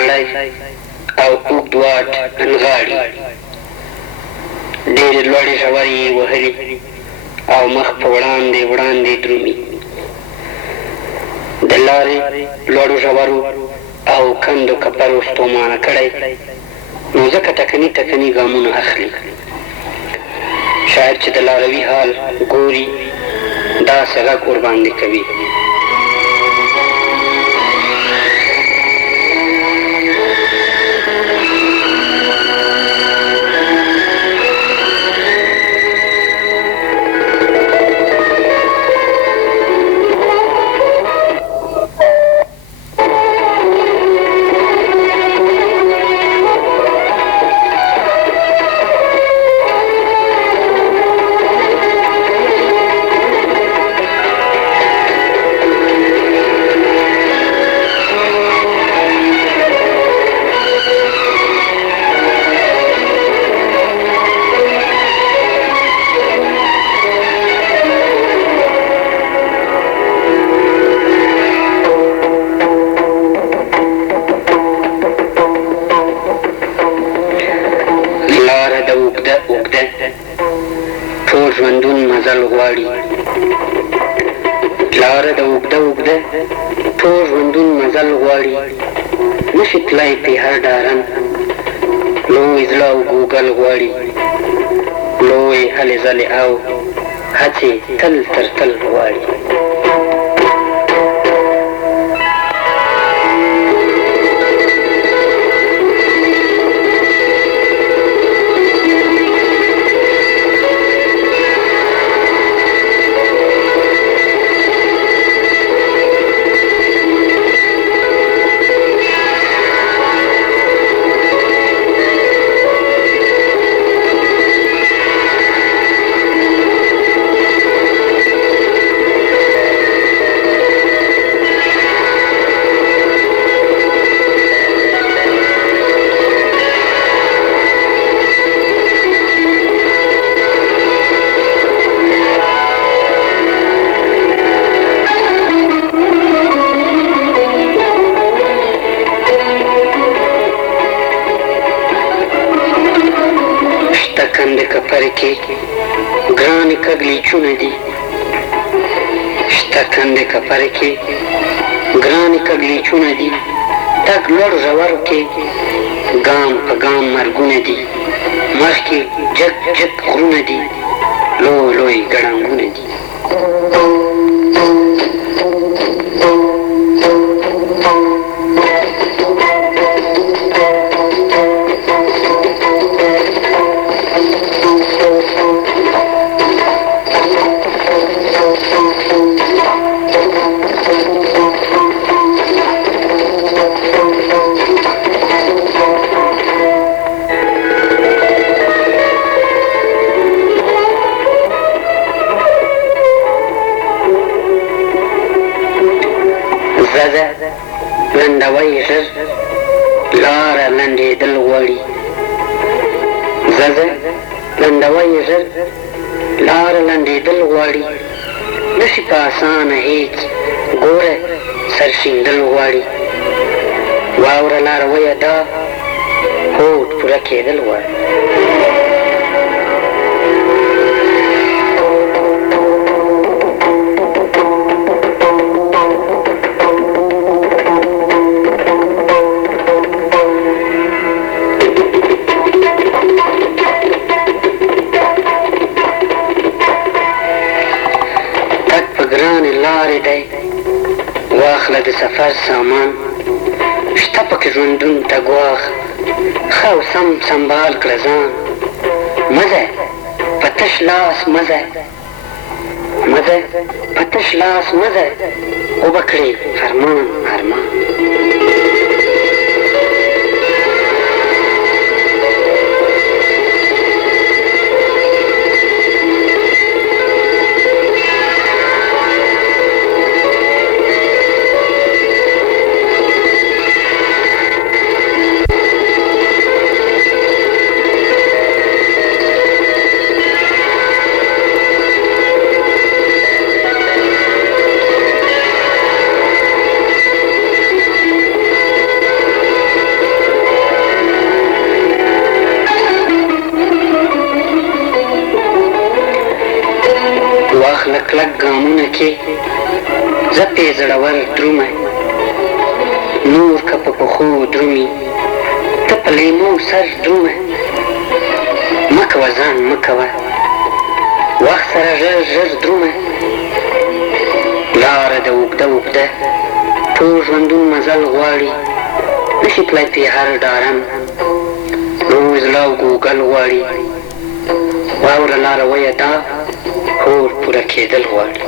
نړۍ او اوږد واټ نغاړي. ډېرې لوړې ژورې یې وهلي او مخ په وړاندې وړاندې درومي. د لارې لوړو ژورو او کندو کپرو ستومانه کړی، نو ځکه ټکني ټکني ګامونه اخلي. شاید چې د لاروي حال ګوري، داسې غږ ورباندې کوي. لاره د اوږده اوږده ټول ژوندون مزل غواړي، نشي تلای پې هر ډارن، لوی زړه او ګوګل غواړي، لوی هلې ځلې او هڅې تل تر تل غواړي. ګرانې کږلېچونه دي، شته کندې کپرې کې ګرانې کږلېچونه دي، تګ لوړ ژورو کې ګام په ګام مرګونه دي، مخکې جګ جګ غرونه دي، لوی لوی ګړنګونه دي. زده لنډوی ژر لاره لنډېدل غواړي، زده لنډوی ژر لاره لنډېدل غواړي، نشي په اسانه هېڅ ګوره سر شیندل غواړي، واوره لارویه دا هوډ پوره کېدل غواړي. واخله د سفر سامان، شته پکې ژوندون ته ګواښ، ښه او سم سنبال کړه ځان، مه ځه په تش لاس مه ځه، مه ځه په تش لاس مه ځه، وبه کړې ارمان ارمان. واخله کلک ګامونه کې زه پې زړور درومه نور که په پښو درومي ته په لیمو سر درومه مه کوه ځان مه کوه وخت سره ژر ژر درومه لاره د اوږده اوږده ټول ژوندون مزل غواړي نشي تللی پې هر ډارم روز زړه او ګوګل غواړي واوره لاره ویه دا هور پوره کېدل غواړي